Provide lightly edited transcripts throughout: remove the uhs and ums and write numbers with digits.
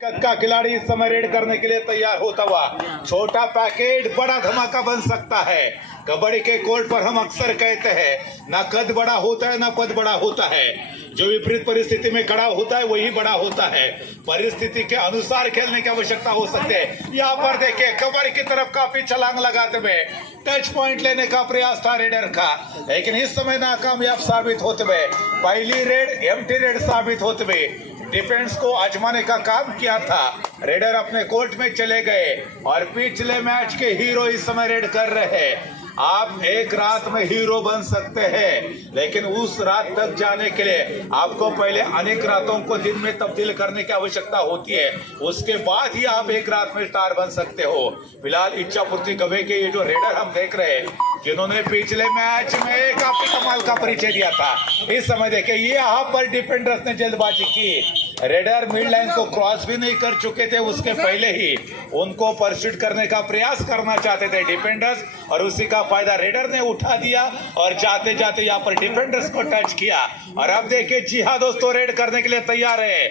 का खिलाड़ी इस समय रेड करने के लिए तैयार होता हुआ। छोटा पैकेट बड़ा धमाका बन सकता है। कबड्डी के कोर्ट पर हम अक्सर कहते हैं ना कद बड़ा होता है ना पद बड़ा होता है। जो विपरीत परिस्थिति में खड़ा होता है वही बड़ा होता है। परिस्थिति के अनुसार खेलने की आवश्यकता हो सकती है। यहाँ पर देखिए कबड्डी की तरफ काफी छलांग लगाते हुए टच पॉइंट लेने का प्रयास था रेडर का, लेकिन इस समय नाकामयाब साबित होते हुए पहली रेड एम्प्टी रेड साबित होते हुए डिफेंस को आजमाने का काम किया था। रेडर अपने कोर्ट में चले गए और पिछले मैच के हीरो इस समय रेड कर रहे हैं। आप एक रात में हीरो बन सकते हैं, लेकिन उस रात तक जाने के लिए आपको पहले अनेक रातों को दिन में तब्दील करने की आवश्यकता होती है। उसके बाद ही आप एक रात में स्टार बन सकते हो। फिलहाल इच्छापूर्ति गवे के ये जो रेडर हम देख रहे हैं, जिन्होंने पिछले मैच में काफी कमाल का परिचय दिया था, इस समय देखिए ये यहाँ पर डिफेंडर्स ने जल्दबाजी की। रेडर मिड लाइन को क्रॉस भी नहीं कर चुके थे, उसके पहले ही उनको परस्यूट करने का प्रयास करना चाहते थे डिफेंडर्स, और उसी का फायदा रेडर ने उठा दिया और जाते जाते यहाँ पर डिफेंडर्स को टच किया। और अब देखिए जी हाँ दोस्तों, रेड करने के लिए तैयार है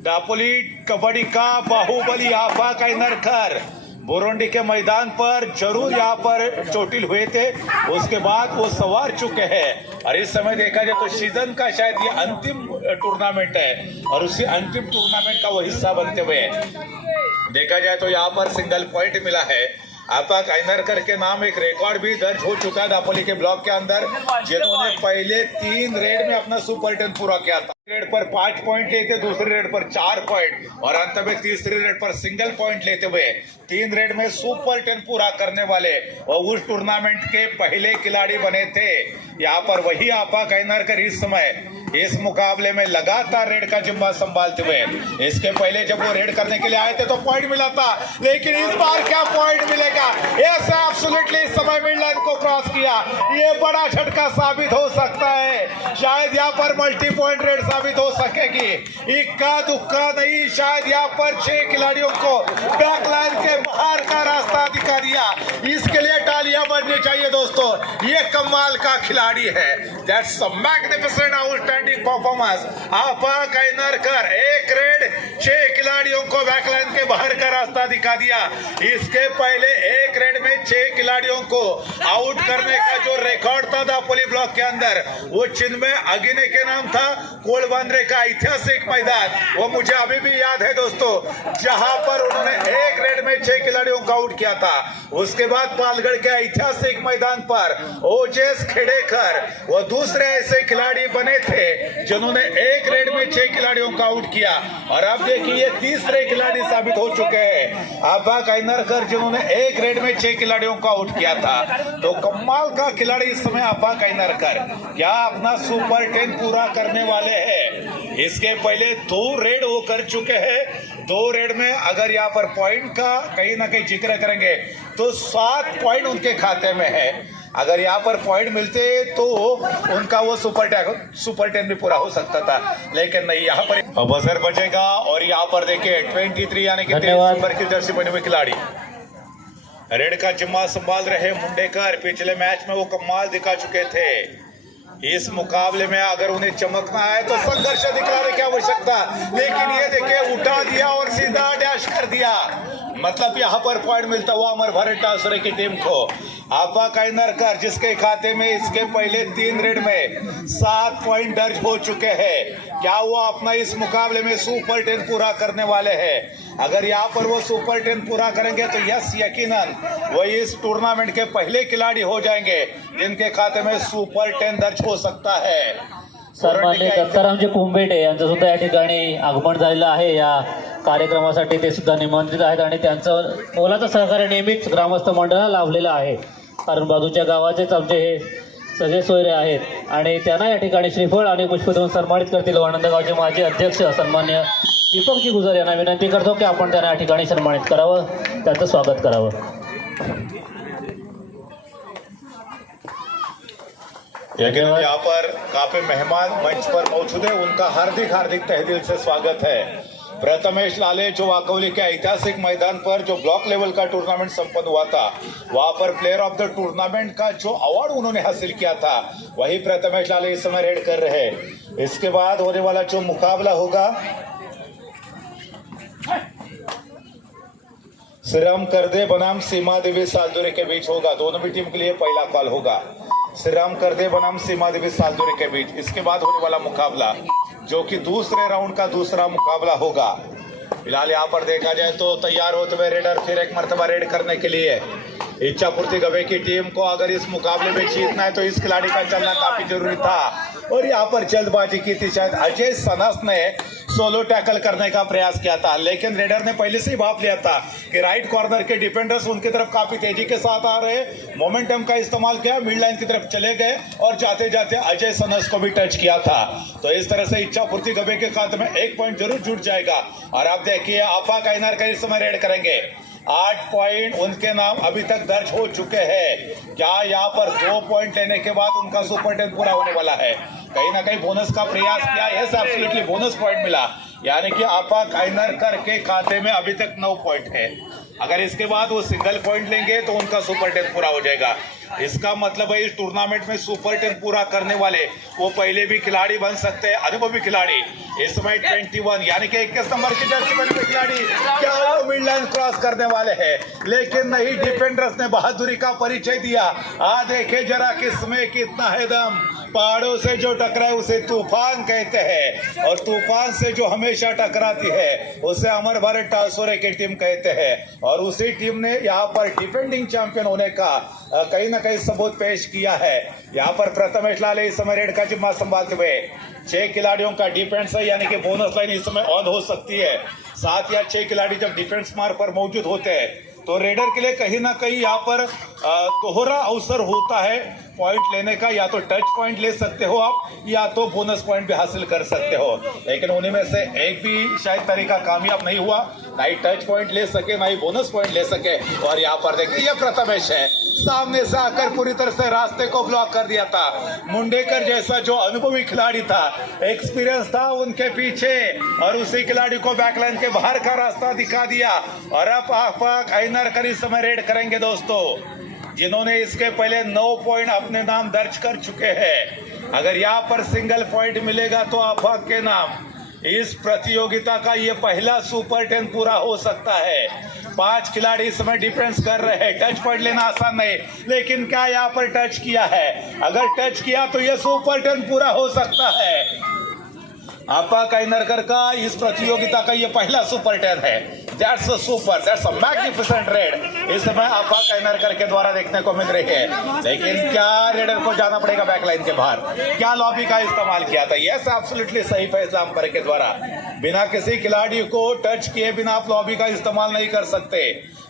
दापोली कबड्डी का बाहुबली आफा काइनरकर। बुरुंडी के मैदान पर जरूर यहाँ पर चोटिल हुए थे, उसके बाद वो सवार चुके हैं। और इस समय देखा जाए तो सीजन का शायद ये अंतिम टूर्नामेंट है और उसी अंतिम टूर्नामेंट का वो हिस्सा बनते हुए देखा जाए तो यहाँ पर सिंगल पॉइंट मिला है। आपा काइनरकर के नाम एक रिकॉर्ड भी दर्ज हो चुका है दापोली के ब्लॉक के अंदर, जिन्होंने पहले 3 रेड में अपना सुपर 10 पूरा किया था। रेड पर 5 पॉइंट लेते, दूसरी रेड पर 4 पॉइंट और अंत में तीसरी रेड पर सिंगल पॉइंट लेते हुए 3 रेड में सुपर 10 पूरा करने वाले और उस टूर्नामेंट के पहले खिलाड़ी बने थे। यहाँ पर वही आपा काइनरकर इस समय इस मुकाबले में लगातार रेड का जिम्मा संभालते हुए, इसके पहले जब वो रेड करने के लिए आए थे तो पॉइंट मिला था, लेकिन इस बार क्या पॉइंट मिलेगा? ऐसे एब्सोल्युटली इस समय मिड लाइन को क्रॉस किया, ये बड़ा झटका साबित हो सकता है। शायद यहाँ पर मल्टी पॉइंट रेड साबित हो सकेगी। इक्का दुक्का नहीं, शायद यहाँ पर 6 खिलाड़ियों को बैकलाइन के बाहर का रास्ता दिखा दिया। इसके लिए तालियां बजनी चाहिए दोस्तों, ये कमाल का खिलाड़ी है। That's a magnificent outstanding performance. आपा काइनरकर 1 रेड 6 खिलाड़ियों को बैकलाइन के बाहर का रास्ता दिखा दिया। इसके पहले 1 रेड में 6 खिलाड़ियों को आउट करने का जो रिकॉर्ड था दापोली ब्लॉक के अंदर, वो चिन्मय अगिने के नाम था। कोलबांद्रे का ऐतिहासिक मैदान, वो मुझे अभी भी याद है दोस्तों, जहां पर उन्होंने 1 रेड में 6 खिलाड़ियों को आउट किया था। उसके बाद पालगढ़ के ऐतिहासिक मैदान पर ओजेस खेड़ेकर वो दूसरे ऐसे खिलाड़ी बने थे जिन्होंने 1 रेड में 6 खिलाड़ियों को आउट किया। और अब देखिए ये तीसरे खिलाड़ी साबित हो चुके हैं आपा काइनरकर, जिन्होंने 1 रेड में 6 खिलाड़ियों को आउट किया था। तो कमाल का खिलाड़ी इस समय आपा काइनरकर क्या अपना सुपर 10 पूरा करने वाले हैं। इसके पहले 2 रेड वो कर चुके हैं। 2 रेड में अगर यहाँ पर पॉइंट का कहीं ना कहीं जिक्र करेंगे तो 7 पॉइंट उनके खाते में है। अगर यहाँ पर पॉइंट मिलते तो उनका वो सुपर 10 भी पूरा हो सकता था, लेकिन नहीं। यहाँ पर बजर बजेगा और यहाँ पर देखिए 23 यानी कि 23 नंबर की जर्सी बने हुए खिलाड़ी रेड का जिम्मा संभाल रहे मुंडेकर। पिछले मैच में वो कमाल दिखा चुके थे। इस मुकाबले में अगर उन्हें चमकना है तो संघर्ष दिखाने की आवश्यकता, लेकिन ये देखिए उठा दिया और सीधा डैश कर दिया। मतलब यहाँ पर पॉइंट मिलता हुआ अमर भारत टासरे की टीम को। आपा काइनरकर जिसके खाते में इसके पहले 3 रेड में 7 पॉइंट दर्ज हो चुके हैं, क्या वो अपना इस मुकाबले में सुपर 10 पूरा करने वाले हैं? अगर यहाँ पर वो सुपर 10 पूरा करेंगे तो यस यकीनन वो इस टूर्नामेंट के पहले खिलाड़ी हो जाएंगे जिनके खाते में सुपर 10 दर्ज हो सकता है। सन्माननीय दत्तारामजी कुंभेटे यांचं सुद्धा या ठिकाणी आगमन झालेलं आहे। या कार्यक्रमासाठी ते सुद्धा निमंत्रित आहेत आणि त्यांचं मोलाचं सहकार्य नेहमीच ग्रामस्थ मंडळाला लाभलेलं आहे, कारण बाजूच्या गावाचेच आमचे हे सगळे सोयरे आहेत आणि त्यांना या ठिकाणी श्रीफळ आणि पुष्प देऊन सन्मानित करतील। आनंदगावचे माजी अध्यक्ष सन्मान्य दीपकजी गुजर यांना विनंती करतो की आपण त्यांना या ठिकाणी सन्मानित करावं, त्यांचं स्वागत करावं। लेकिन यहाँ पर काफी मेहमान मंच पर मौजूद है, उनका हार्दिक हार्दिक तहे दिल से स्वागत है। प्रथमेश लाले जो वाकौली के ऐतिहासिक मैदान पर जो ब्लॉक लेवल का टूर्नामेंट संपन्न हुआ था, वहां पर प्लेयर ऑफ द टूर्नामेंट का जो अवार्ड उन्होंने हासिल किया था, वही प्रथमेश लाले इस समय रेड कर रहे हैं। इसके बाद होने वाला जो मुकाबला होगा श्रीराम करदे बनाम सीमा देवी सालदुरे के बीच होगा। दोनों भी टीम के लिए पहला कॉल होगा। श्रीराम करदे बनाम सीमा देवी सालदुरे के बीच इसके बाद होने वाला मुकाबला जो कि दूसरे राउंड का दूसरा मुकाबला होगा। फिलहाल यहाँ पर देखा जाए तो तैयार होते हुए रेडर फिर एक मर्तबा रेड करने के लिए। इच्छापूर्ति गवे की टीम को अगर इस मुकाबले में जीतना है तो इस खिलाड़ी का चलना काफी जरूरी था और यहाँ पर जल्दबाजी की थी। शायद अजय सनस ने सोलो टैकल करने का प्रयास किया था, लेकिन रेडर ने पहले से ही भाप लिया था कि राइट कॉर्नर के डिफेंडर्स उनकी तरफ काफी तेजी के साथ आ रहे। मोमेंटम का इस्तेमाल किया, मिड लाइन की तरफ चले गए और जाते जाते अजय सनस को भी टच किया था। तो इस तरह से इच्छापूर्ति गवे के खाते में 1 पॉइंट जरूर जुट जाएगा। और आप देखिए आपा काइनार का इस समय रेड करेंगे। 8 पॉइंट उनके नाम अभी तक दर्ज हो चुके हैं। क्या यहाँ पर 2 पॉइंट लेने के बाद उनका सुपर 10 पूरा होने वाला है? कहीं ना कहीं बोनस का प्रयास किया, यस एब्सोल्युटली बोनस पॉइंट मिला, यानी कि आपा काइनर के खाते में अभी तक 9 पॉइंट है। अगर इसके बाद वो सिंगल पॉइंट लेंगे तो उनका सुपर 10 पूरा हो जाएगा। इसका मतलब है इस टूर्नामेंट में सुपर 10 पूरा करने वाले वो पहले भी खिलाड़ी बन सकते हैं, अनुभवी खिलाड़ी। इस समय 21 यानी कि 21 नंबर की जर्सी पहने हुए खिलाड़ी क्या वो मिड लाइन क्रॉस करने वाले हैं, लेकिन नहीं, डिफेंडर्स ने बहादुरी का परिचय दिया। देखे जरा किसमें कितना है दम। पहाड़ों से जो टकराए उसे तूफान कहते हैं और तूफान से जो हमेशा टकराती है उसे अमर भारत टालसोरे की टीम कहते हैं। और उसी टीम ने यहाँ पर डिफेंडिंग चैंपियन होने का कहीं ना कहीं सबूत पेश किया है। यहाँ पर प्रथमेश लाले इस समय रेड का जिम्मा संभालते हुए 6 खिलाड़ियों का डिफेंस है, यानी कि बोनस लाइन इस समय ऑन हो सकती है। 7 या 6 खिलाड़ी जब डिफेंस मार्क पर मौजूद होते हैं तो रेडर के लिए कहीं ना कहीं यहाँ पर दोहरा अवसर होता है पॉइंट लेने का। या तो टच पॉइंट ले सकते हो आप या तो बोनस पॉइंट भी हासिल कर सकते हो, लेकिन उन्हीं में से एक भी शायद तरीका कामयाब नहीं हुआ। ना ही टच पॉइंट ले सके ना ही बोनस पॉइंट ले सके। और यहाँ पर देखिए ये प्रथमेश है, सामने से आकर पूरी तरह से रास्ते को ब्लॉक कर दिया था। मुंडेकर जैसा जो अनुभवी खिलाड़ी था, एक्सपीरियंस था उनके पीछे, और उसी खिलाड़ी को बैकलाइन के बाहर का रास्ता दिखा दिया। और अब आपा काइनर कर इस समय रेड करेंगे दोस्तों, जिन्होंने इसके पहले 9 पॉइंट अपने नाम दर्ज कर चुके हैं। अगर यहाँ पर सिंगल पॉइंट मिलेगा तो आपा के नाम इस प्रतियोगिता का ये पहला सुपर 10 पूरा हो सकता है। 5 खिलाड़ी इस समय डिफेंस कर रहे हैं। टच पॉइंट लेना आसान नहीं, लेकिन क्या यहाँ पर टच किया है? अगर टच किया तो ये सुपर 10 पूरा हो सकता है। आपा काइनरकर का इस प्रतियोगिता का ये पहला सुपर 10 है। दैट्स अ मैग्निफिसेंट रेड इस समय आपा काइनरकर के द्वारा देखने को मिल रही है। लेकिन क्या रेडर को जाना पड़ेगा बैकलाइन के बाहर? क्या लॉबी का इस्तेमाल किया था? यस एब्सोल्युटली सही फैसला अंपायर के द्वारा। बिना किसी खिलाड़ी को टच किए बिना आप लॉबी का इस्तेमाल नहीं कर सकते।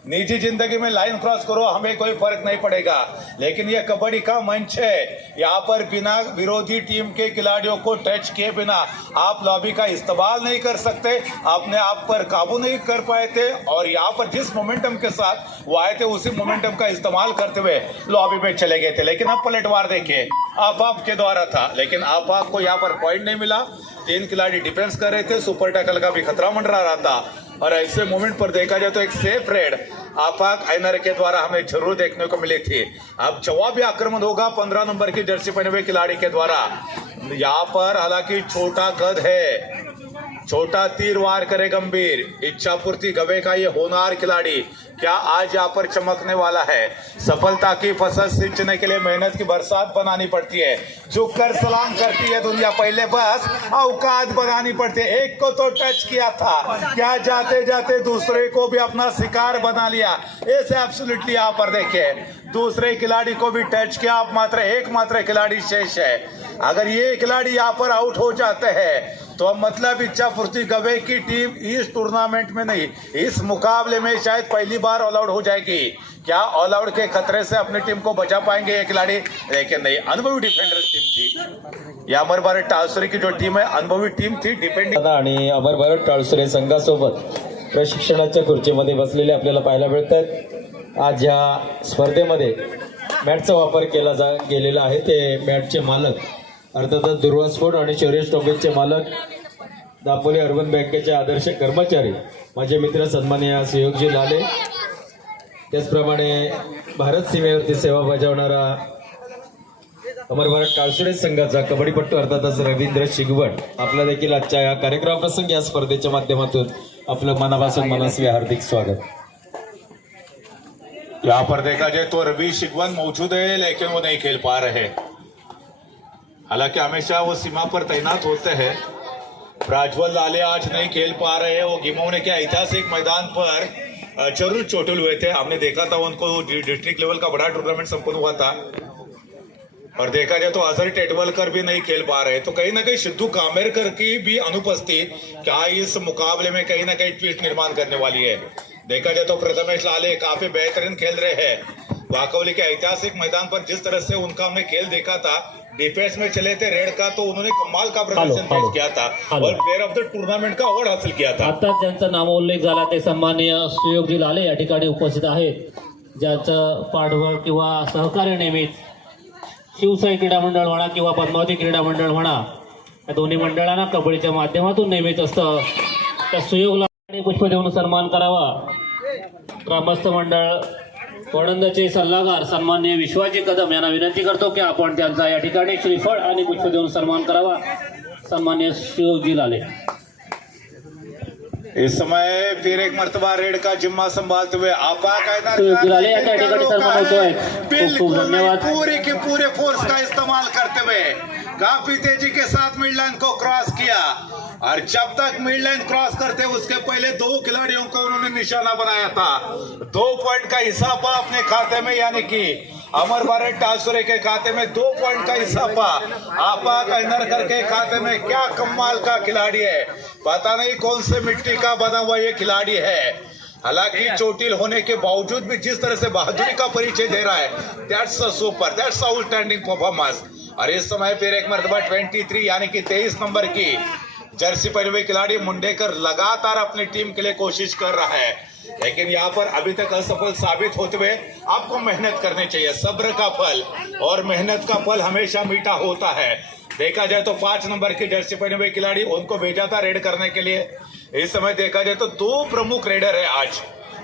निजी जिंदगी में लाइन क्रॉस करो, हमें कोई फर्क नहीं पड़ेगा, लेकिन यह कबड्डी का मंच है। यहाँ पर बिना विरोधी टीम के खिलाड़ियों को टच किए बिना आप लॉबी का इस्तेमाल नहीं कर सकते। अपने आप पर काबू नहीं कर पाए थे और यहाँ पर जिस मोमेंटम के साथ वो आए थे उसी मोमेंटम का इस्तेमाल करते हुए लॉबी में चले गए थे। लेकिन अब पलटवार देखिए, आप के द्वारा था, लेकिन आप को यहाँ पर पॉइंट नहीं मिला। 3 खिलाड़ी डिफेंस कर रहे थे, सुपर टैकल का भी खतरा मंडरा रहा था। और ऐसे मोमेंट पर देखा जाए तो एक सेफ रेड आपा काइनर के द्वारा हमें जरूर देखने को मिली थी। अब जवाबी आक्रमण होगा 15 नंबर की जर्सी पहने हुए खिलाड़ी के द्वारा। यहाँ पर हालांकि छोटा कद है, छोटा तीर वार करे गंभीर। इच्छापूर्ति गवे का ये होनहार खिलाड़ी क्या आज यहाँ पर चमकने वाला है? सफलता की फसल सींचने के लिए मेहनत की बरसात बनानी पड़ती है, झुककर सलाम करती है दुनिया, पहले बस औकात बनानी पड़ती है। एक को तो टच किया था, क्या जाते जाते दूसरे को भी अपना शिकार बना लिया। ऐसे एब्सोल्युटली यहाँ पर देखिए दूसरे खिलाड़ी को भी टच किया। अब मात्र एकमात्र खिलाड़ी शेष है। अगर ये खिलाड़ी यहाँ पर आउट हो जाते हैं तो मतलब इच्छापूर्ति गवे की टीम इस टूर्नामेंट में नहीं, इस मुकाबले में शायद पहली बार ऑल आउट हो जाएगी। क्या ऑल आउट के खतरे से अपनी टीम को बचा पाएंगे ये खिलाड़ी? लेकिन नहीं, अनुभवी डिफेंडर्स टीम थी। या अमर भारत टाळसुरे की जो टीम है अनुभवी टीम थी डिफेंडिंग। आणि अमर भारत टाळसुरे संघासोबत प्रशिक्षणाच्या खुर्चीमध्ये बसलेले आपल्याला पाहायला मिळतात। आज या स्पर्धेमध्ये मॅटचा वापर केला गेलेला आहे। ते मॅटचे मालक अर्थातच दुर्वा स्पोर्ट आणि शौर्य ट्रॉफीचे मालक दापोली अर्बन बँकेचे आदर्श कर्मचारी माझे मित्र सन्माननीय सुयोगजी लाले, त्याचप्रमाणे भारत सीमेवरती सेवा बजावणारा अमर भारत टाळसुरे संघाचा कबड्डीपट्टू अर्थातच रवींद्र शिगवण आपला देखील आजच्या या कार्यक्रमाप्रसंगी या स्पर्धेच्या माध्यमातून आपलं मनापासून मनस्वी हार्दिक स्वागत। यहाँ पर देखा जाए तो रवि शिगवन मौजूद है, लेकिन वो नहीं खेल पा रहे। हालांकि हमेशा वो सीमा पर तैनात होते हैं। प्राज्वल लाले आज नहीं खेल पा रहे। वो गिमौने के ऐतिहासिक मैदान पर जरूर चोटिल हुए थे। हमने देखा था उनको डिस्ट्रिक्ट लेवल का बड़ा टूर्नामेंट संपन्न हुआ था। और देखा जाए तो अजहर टेटवलकर भी नहीं खेल पा रहे। तो कहीं ना कहीं सिद्धू कामेरकर की भी अनुपस्थिति क्या इस मुकाबले में कहीं ना कहीं ट्विस्ट निर्माण करने वाली है। देखा जाए तो प्रथमेश लाले काफी बेहतरीन खेल रहे हैं। वाकौली के ऐतिहासिक मैदान पर जिस तरह से उनका हमने खेल देखा था, डिफेंस में चले थे रेड का, तो उन्होंने कमाल का प्रदर्शन पेश किया था और प्लेयर ऑफ द टूर्नामेंट का अवॉर्ड हासिल किया था। आता ज्यांचा नामोल्लेख झाला ते सन्माननीय सुयोगजी लाले या ठिकाणी उपस्थित आहेत, ज्यांचं पाठबळ किंवा सहकार्य नेहमीच शिवसाई क्रीडा मंडळ म्हणा किंवा पद्मावती क्रीडा मंडळ म्हणा, या दोन्ही मंडळांना कबड्डीच्या माध्यमातून नेहमीच असतं। त्या सुयोग लाले पुष्प देऊन सन्मान करावा। ग्रामस्थ मंडळ वडंदचे सल्लागार सन्माननीय विश्वाजी कदम यांना विनंती करतो की आपण त्यांचा या ठिकाणी श्रीफळ आणि पुष्प देऊन सन्मान करावा। सन्माननीय शिवजी लाले। इस समय फिर एक मर्तबा रेड का जिम्मा संभालते हुए आपा का सुयोग लाले या ठिकाणी सन्मान होतोय। खूप खूप धन्यवाद। पूरे के पूरे फोर्स का इस्तेमाल करते हुए काफी तेजी के साथ मिड लाइन को क्रॉस किया और जब तक मिड लाइन क्रॉस करते उसके पहले दो खिलाड़ियों को उन्होंने निशाना बनाया था। 2 पॉइंट का इजाफा अपने खाते में, यानी कि अमर भारत टासुरे के खाते में 2 पॉइंट का इजाफा आपा कैनरकर के खाते में। क्या कमाल का खिलाड़ी है, पता नहीं कौन से मिट्टी का बना हुआ ये खिलाड़ी है। हालांकि चोटिल होने के बावजूद भी जिस तरह से बहादुरी का परिचय दे रहा है, that's a super, that's outstanding performance. और इस समय फिर एक मर्तबा 23 यानी कि 23 नंबर की जर्सी पहने हुए खिलाड़ी मुंडेकर लगातार अपनी टीम के लिए कोशिश कर रहा है, लेकिन यहाँ पर अभी तक असफल साबित होते हुए आपको मेहनत करनी चाहिए। सब्र का फल और मेहनत का फल हमेशा मीठा होता है। देखा जाए तो 5 नंबर की जर्सी पहने हुए खिलाड़ी, उनको भेजा था रेड करने के लिए। इस समय देखा जाए तो 2 प्रमुख रेडर है आज।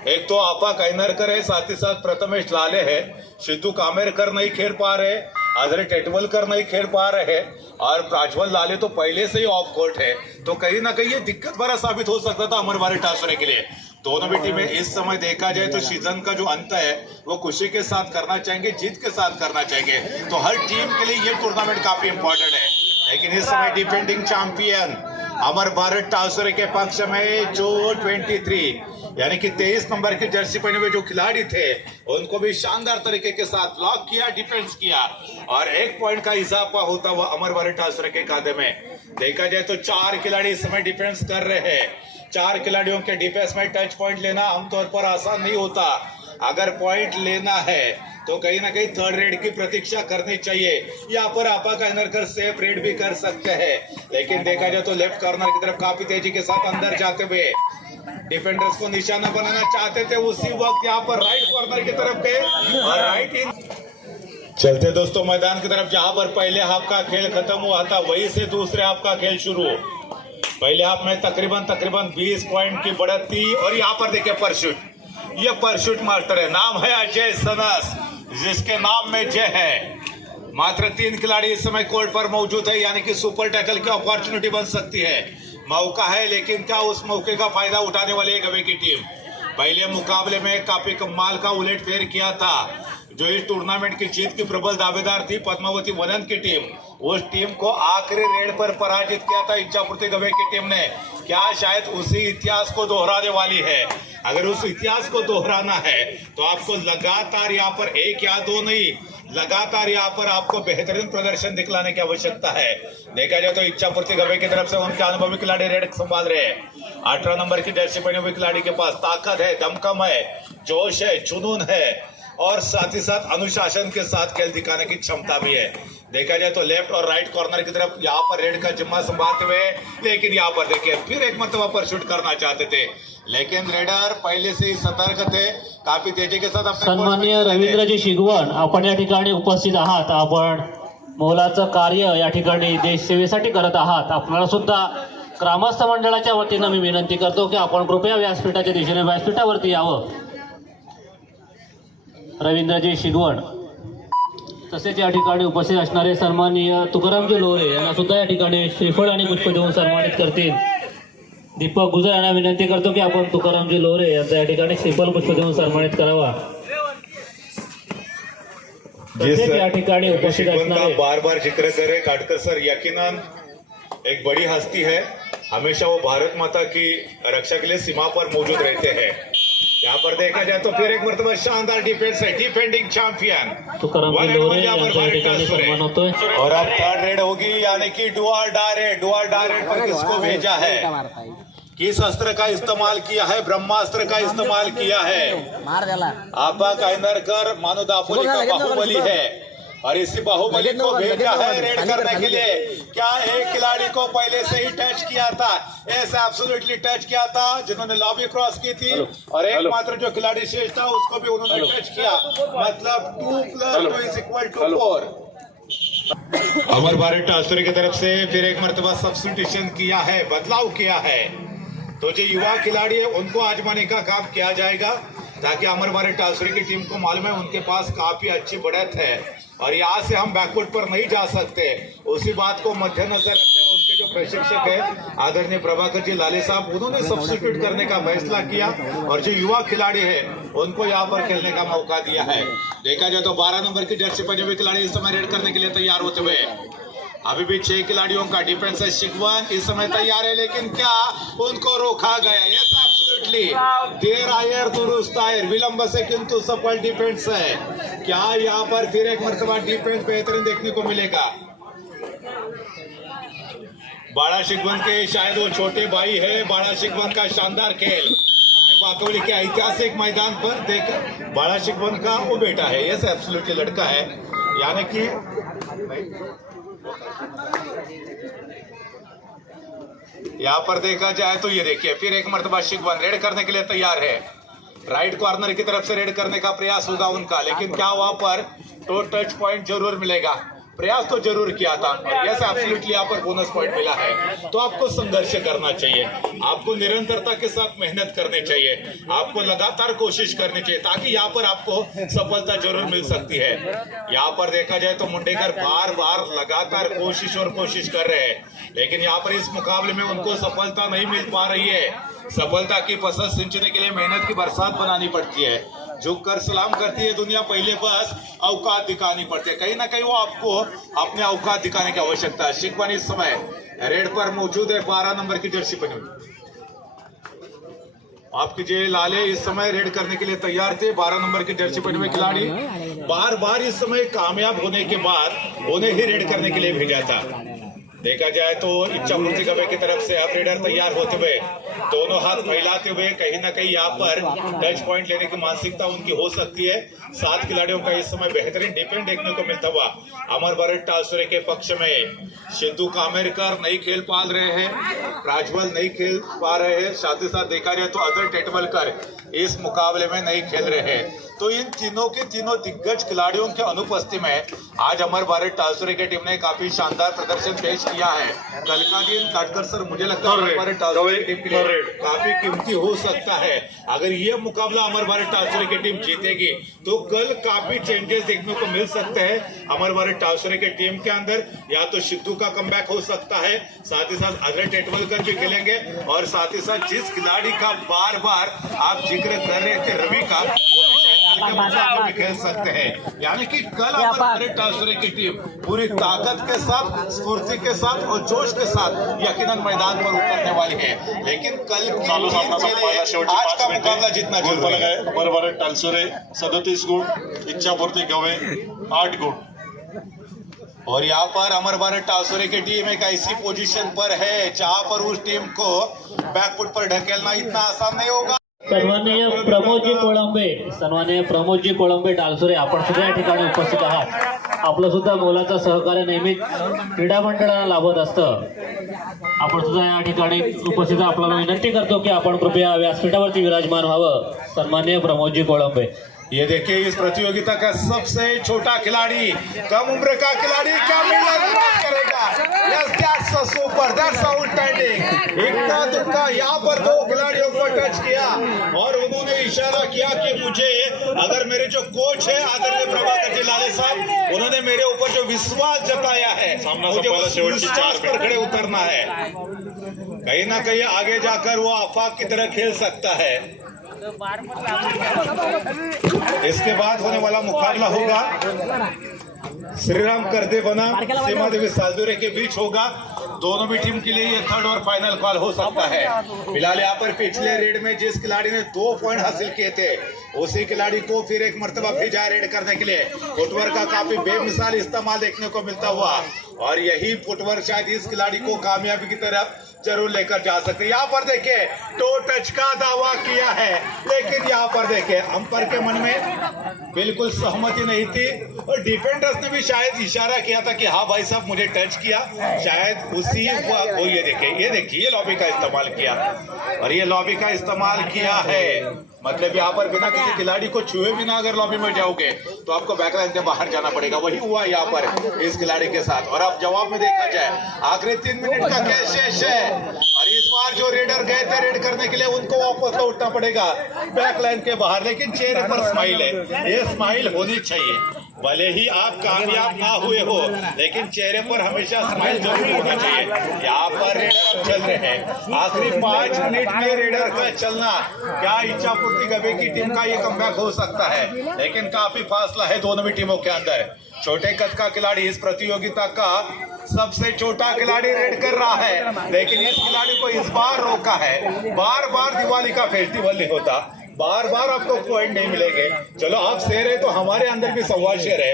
एक तो आपा कैनरकर है, साथ ही साथ प्रथमेश लाले है। सिद्धू कामेरकर नहीं खेल पा रहे, अजहर टेटवलकर नहीं खेल पा रहे और प्राज्वल लाले तो पहले से ही ऑफ कोर्ट है। तो कहीं ना कहीं ये दिक्कत भरा साबित हो सकता था अमर भारत टासुरे के लिए। दोनों भी टीमें इस समय देखा जाए तो सीजन का जो अंत है वो खुशी के साथ करना चाहेंगे, जीत के साथ करना चाहेंगे। तो हर टीम के लिए ये टूर्नामेंट काफी इंपॉर्टेंट है। लेकिन इस समय डिफेंडिंग चैंपियन अमर भारत टासुरे के पक्ष में जो 23 यानी कि 23 नंबर की जर्सी पहने हुए जो खिलाड़ी थे, उनको भी शानदार तरीके के साथ लॉक किया, डिफेंस किया और 1 पॉइंट का इजाफा होता हुआ अमर भारत टासुरे के खाते में। देखा जाए तो 4 खिलाड़ी इस समय डिफेंस कर रहे हैं। 4 खिलाड़ियों के डिफेंस में टच पॉइंट लेना आमतौर पर आसान नहीं होता। अगर पॉइंट लेना है तो कहीं ना कहीं थर्ड रेड की प्रतीक्षा करनी चाहिए। यहाँ पर आपा कैनरकर सेफ रेड भी कर सकते हैं, लेकिन देखा जाए तो लेफ्ट कॉर्नर की तरफ काफी तेजी के साथ अंदर जाते हुए डिफेंडर्स को निशाना बनाना चाहते थे। उसी वक्त यहाँ पर राइट कॉर्नर की तरफ गए और राइट इन चलते दोस्तों मैदान की तरफ, जहां पर पहले हाफ का खेल खत्म हुआ था वहीं से दूसरे हाफ का खेल शुरू। पहले हाफ में तकरीबन 20 पॉइंट की बढ़त थी और यहाँ पर देखिए परशूट, ये परशूट मास्टर है, नाम है अजय सनस, जिसके नाम में जय है। मात्र 3 खिलाड़ी इस समय कोर्ट पर मौजूद है, यानी कि सुपर टैकल की अपॉर्चुनिटी बन सकती है। मौका है, लेकिन क्या उस मौके का फायदा उठाने वाली है गवे की टीम। पहले मुकाबले में काफी कमाल का उलटफेर किया था। जो इस टूर्नामेंट की जीत की प्रबल दावेदार थी पद्मावती वनन की टीम, उस टीम को आखिरी रेड पर पराजित किया था इच्छापूर्ति गवे की टीम ने। क्या शायद उसी इतिहास को दोहराने वाली है? अगर उस इतिहास को दोहराना है तो आपको लगातार यहाँ पर 1 या 2 नहीं, लगातार यहाँ पर आपको बेहतरीन प्रदर्शन दिखलाने की आवश्यकता है। देखा जाए तो इच्छापूर्ति गवे की तरफ से उनके अनुभवी खिलाड़ी रेड संभाल रहे हैं। 18 नंबर की जर्सी पहने हुए खिलाड़ी के पास ताकत है, दमखम है, जोश है, जुनून है और साथ ही साथ अनुशासन के साथ खेल दिखाने की क्षमता भी है। देखा जाए तो लेफ्ट और राइट कॉर्नर की तरफ यहाँ पर रेड का जिम्मा संभालते हुए, लेकिन यहाँ पर देखिए फिर एक मरतबा पर शूट करना चाहते थे, लेकिन रेडर पहले से ही सतर्क थे, काफी तेजी के साथ। सन्माननीय रवींद्रजी शिगवण, आपण या ठिकाणी उपस्थित आहात, आपण मोलाचं कार्य या ठिकाणी देश सेवेसाठी करत आहात। आपल्याला सुद्धा ग्रामस्थ मंडळाच्या वतीनं मी विनंती करतो की आपण कृपया व्यासपीठाच्या दिशेने व्यासपीठावरती यावं। रवींद्रजी शिगवण तसेच या ठिकाणी उपस्थित असणारे सन्माननीय तुकारामजी लोरे यांना सुद्धा या ठिकाणी श्रीफळ आणि पुष्प देऊन सन्मानित करतील। दीपक गुजर यांना विनंती करतो की आपण तुकारामजी लोरे यांचा या ठिकाणी श्रीफळ पुष्प देऊन सन्मानित करावा। तसेच या ठिकाणी उपस्थित शिकवन का असणारे बार बार जिक्र करे काटकर सर, यकीनन एक बड़ी हस्ती है। हमेशा वो भारत माता की रक्षा के लिए सीमा पर मौजूद रहते हैं। यहाँ पर देखा जाए तो फिर एक मरतबा शानदार डिफेंस है, डिफेंडिंग चैंपियन तुकाराम लोरे यांचा या ठिकाणी सन्मान होतोय। और अब थर्ड रेड होगी, यानी कि डुआर डायरेक्ट पर किसको भेजा है, किस अस्त्र का इस्तेमाल किया है, ब्रह्मास्त्र का इस्तेमाल किया है। आपा काइंदरकर मानो दापोली का बाहुबली है और इसी बाहुबली को भेजा है रेड करने के लिए। क्या एक खिलाड़ी को पहले से ही टच किया था, ऐसे एब्सोल्युटली टच किया था, जिन्होंने लॉबी क्रॉस की थी, और एकमात्र जो खिलाड़ी शेष था उसको भी उन्होंने टच किया, मतलब 2 + 2 = 4। अमर भारत टासुरे की तरफ से फिर एक मरतबा सब्स्टिट्यूशन किया है, बदलाव किया है। तो जो युवा खिलाड़ी है उनको आजमाने का काम किया जाएगा, ताकि अमर भारत टासुरे की टीम को मालूम है उनके पास काफी अच्छी बढ़त है और यहाँ से हम बैकवर्ड पर नहीं जा सकते। उसी बात को मद्देनजर रखते हुए उनके जो प्रशिक्षक है आदरणीय प्रभाकर जी लाले साहब, उन्होंने सब्स्टिट्यूट करने का फैसला किया और जो युवा खिलाड़ी है उनको यहाँ पर खेलने का मौका दिया है। देखा जाए तो 12 नंबर की जर्सी पहने हुए खिलाड़ी इस समय रेड करने के लिए तैयार होते हुए। अभी भी 6 खिलाड़ियों का डिफेंस है। शिकवन इस समय तैयार है, लेकिन क्या उनको रोका गया? यस एब्सोल्युटली, देर आयर दुरुस्त आयर, विलंब से किंतु सफल डिफेंस है। क्या यहाँ पर फिर एक मरतबा डिफेंस बेहतरीन देखने को मिलेगा? बाड़ा शिकवन के शायद वो छोटे भाई है। बाड़ा शिकवन का शानदार खेल अपने वाकवली के ऐतिहासिक मैदान पर देख, बाड़ा शिकवन का वो बेटा है। यस एब्सोल्युटली लड़का है, यानी कि यहाँ पर देखा जाए तो ये देखिए फिर एक मरतबा शिकवन रेड करने के लिए तैयार है। राइट कॉर्नर की तरफ से रेड करने का प्रयास होगा उनका, लेकिन क्या वहां पर तो टच पॉइंट जरूर मिलेगा? प्रयास तो जरूर किया था और यस एब्सोल्युटली यहाँ पर बोनस पॉइंट मिला है। तो आपको संघर्ष करना चाहिए, आपको निरंतरता के साथ मेहनत करनी चाहिए, आपको लगातार कोशिश करनी चाहिए, ताकि यहाँ पर आपको सफलता जरूर मिल सकती है। यहाँ पर देखा जाए तो मुंडेकर बार बार लगातार कोशिश कर रहे हैं, लेकिन यहाँ पर इस मुकाबले में उनको सफलता नहीं मिल पा रही है। सफलता की फसल सिंचने के लिए मेहनत की बरसात बनानी पड़ती है। झुक कर सलाम करती है दुनिया, पहले बस औकात दिखानी पड़ती है। कहीं ना कहीं वो आपको अपने औकात दिखाने की आवश्यकता है। शिकवन इस समय रेड पर मौजूद है, 12 नंबर की जर्सी पहनी हुई। आपके जे लाले इस समय रेड करने के लिए तैयार थे। 12 नंबर की जर्सी पहने हुए खिलाड़ी बार बार इस समय कामयाब होने के बाद उन्हें ही रेड करने के लिए भेजा था। देखा जाए तो इच्छा मूर्ति गवे की तरफ से अब रेडर तैयार होते हुए, दोनों हाथ फैलाते हुए कहीं ना कहीं यहाँ पर टच पॉइंट लेने की मानसिकता उनकी हो सकती है। 7 खिलाड़ियों का इस समय बेहतरीन डिफेंस देखने को मिलता हुआ अमर भारत टासुरे के पक्ष में सिद्धू कामेरकर नहीं खेल पा रहे हैं, प्राज्वल नहीं खेल पा रहे हैं, साथ ही साथ देखा जाए तो अजय टेटवलकर इस मुकाबले में नहीं खेल रहे हैं। तो इन तीनों के तीनों दिग्गज खिलाड़ियों के अनुपस्थिति में आज अमर भारत टासुरे की टीम ने काफी शानदार प्रदर्शन पेश किया है। कल का दिन काटकर सर मुझे लगता है अमर भारत टासुरे की टीम के लिए काफी कीमती हो सकता है। अगर ये मुकाबला अमर भारत टासुरे की टीम जीतेगी तो कल काफी चेंजेस देखने को मिल सकते हैं अमर भारत टासुरे की टीम के अंदर। या तो सिद्धू का कमबैक हो सकता है, साथ ही साथ अजय टेटवलकर भी खेलेंगे, और साथ ही साथ जिस खिलाड़ी का बार बार आप जिक्र कर रहे थे रवि का, भी खेल सकते हैं। यानी कि कल अमर भारत टासुरे की टीम पूरी ताकत के साथ, स्फूर्ति के साथ और जोश के साथ यकीनन मैदान पर उतरने वाली है। लेकिन कल की आज का मुकाबला जीतना जरूरी है। अमर भारत टासुरे 37 गुण, इच्छापूर्ति गवे 8 गुण। और यहाँ पर अमर भारत टासुरे की टीम एक ऐसी पोजीशन पर है जहाँ पर उस टीम को बैकफुट पर ढकेलना इतना आसान नहीं होगा। सन्माननीय प्रमोदजी कोळंबे टालसुरे, आपण सुद्धा या ठिकाणी उपस्थित आहात। आपलं सुद्धा मोलाचं सहकार्य नेहमीच क्रीडा मंडळाला लाभत असतं। आपण सुद्धा या ठिकाणी उपस्थित आपल्याला विनंती करतो की आपण कृपया व्यासपीठावरती विराजमान व्हावं। सन्माननीय प्रमोदजी कोळंबे। ये देखिए इस प्रतियोगिता का सबसे छोटा खिलाड़ी, कम उम्र का खिलाड़ी क्या करेगा? Yes, that's a super, that's outstanding. इतना दुक्का यहाँ पर 2 खिलाड़ियों को टच किया और उन्होंने इशारा किया कि मुझे, अगर मेरे जो कोच है आदरणीय प्रभाकर जी लाले साहब, उन्होंने मेरे ऊपर जो विश्वास जताया है, मुझे उस विश्वास पर खड़े उतरना है। कहीं ना कहीं आगे जाकर वो आफाक की तरह खेल सकता है। इसके बाद होने वाला मुकाबला होगा श्रीराम करदे बनाम सीमा देवी सालदुरे के बीच होगा। दोनों भी टीम के लिए ये थर्ड और फाइनल कॉल हो सकता है। फिलहाल यहाँ पर पिछले रेड में जिस खिलाड़ी ने 2 पॉइंट हासिल किए थे उसी खिलाड़ी को फिर एक मर्तबा भेजा है रेड करने के लिए। फुटवर्क का काफी बेमिसाल इस्तेमाल देखने को मिलता हुआ और यही फुटवर्क शायद इस खिलाड़ी को कामयाबी की तरफ जरूर लेकर जा सकते हैं। यहाँ पर देखिए टो टच का दावा किया है, लेकिन यहाँ पर देखिए अंपायर के मन में बिल्कुल सहमति नहीं थी और डिफेंडर्स ने भी शायद इशारा किया था कि हाँ भाई साहब मुझे टच किया, शायद उसी वो ये देखिए ये लॉबी का इस्तेमाल किया और ये लॉबी का इस्तेमाल किया है। मतलब यहाँ पर बिना किसी खिलाड़ी को छुए बिना अगर लॉबी में जाओगे तो आपको बैकलाइन से बाहर जाना पड़ेगा। वही हुआ यहाँ पर इस खिलाड़ी के साथ। और अब जवाब में देखा जाए आखिरी 3 मिनट का क्या शेष है और इस बार जो रेडर गए थे रेड करने के लिए उनको वापस लौटना पड़ेगा बैकलाइन के बाहर। लेकिन चेहरे पर स्माइल है, ये स्माइल होनी चाहिए। भले ही आप कामयाब ना हुए हो लेकिन चेहरे पर हमेशा स्माइल जरूर होना चाहिए। यहाँ पर रेडर अब चल रहे हैं, आखिरी 5 मिनट में रेडर का चलना क्या इच्छापूर्ति गवे की टीम का ये कमबैक हो सकता है, लेकिन काफी फासला है दोनों भी टीमों के अंदर। छोटे कद का खिलाड़ी इस प्रतियोगिता का सबसे छोटा खिलाड़ी रेड कर रहा है, लेकिन इस खिलाड़ी को इस बार रोका है। बार बार दिवाली का फेस्टिवल नहीं होता, बार बार आपको पॉइंट नहीं मिलेंगे। चलो आप शेर है तो हमारे अंदर भी सवा शेर है।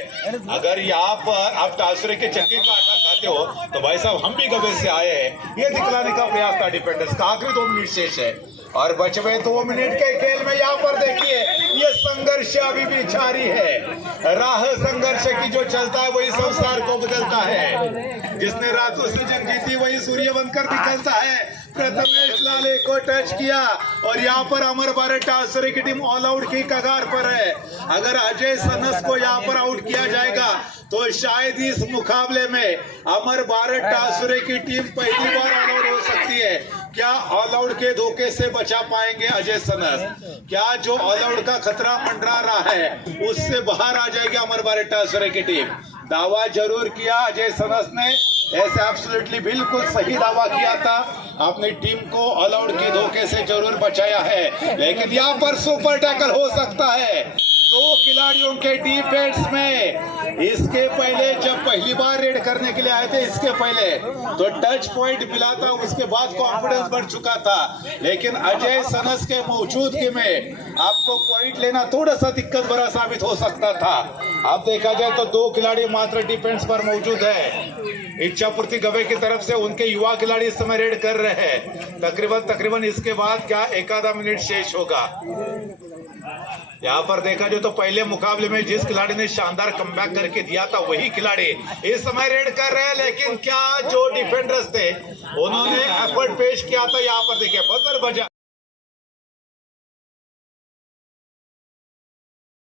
अगर यहाँ पर आप टासुरे के चक्की का आटा खाते हो तो भाई साहब हम भी गवे से आए हैं, ये दिखलाने का प्रयास था डिफेंडर्स का। आखिरी 2 मिनट शेष है और बचवे 2 मिनट के खेल में यहाँ पर देखिए ये संघर्ष अभी भी जारी है। राह संघर्ष की जो चलता है वही संसार को बदलता है। जिसने रातों से जंग जीती वही सूर्य बनकर निकलता है। प्रथमेश लाले को टच किया और यहाँ पर अमर भारत टासुरे की टीम ऑल आउट की कगार पर है। अगर अजय सनस को यहाँ पर आउट किया जाएगा तो शायद इस मुकाबले में अमर भारत टासुरे की टीम पहली बार ऑल आउट हो सकती है। क्या ऑल आउट के धोखे से बचा पाएंगे अजय सनस? क्या जो ऑल आउट का खतरा मंडरा रहा है उससे बाहर आ जाएगी अमर भारत टासुरे की टीम? दावा जरूर किया अजय सनस ने, ऐसे एब्सोल्युटली बिल्कुल सही दावा किया था। अपनी टीम को ऑल आउट के धोखे से जरूर बचाया है, लेकिन यहाँ पर सुपर टैकल हो सकता है 2 खिलाड़ियों के डिफेंस में। इसके पहले जब पहली बार रेड करने के लिए आए थे इसके पहले तो टच पॉइंट मिला था, उसके बाद कॉन्फिडेंस बढ़ चुका था। लेकिन अजय सनस के मौजूदगी में आपको पॉइंट लेना थोड़ा सा दिक्कत भरा साबित हो सकता था। अब देखा जाए तो 2 खिलाड़ी मात्र डिफेंस पर मौजूद है। इच्छापूर्ति गवे की तरफ से उनके युवा खिलाड़ी इस समय रेड कर रहे हैं। तकरीबन इसके बाद क्या 1 मिनट शेष होगा। यहाँ पर देखा जाए तो पहले मुकाबले में जिस खिलाड़ी ने शानदार कमबैक करके दिया था वही खिलाड़ी इस समय रेड कर रहे हैं। लेकिन क्या जो डिफेंडर्स थे उन्होंने एफर्ट पेश किया था? यहाँ पर देखिए बजर बजा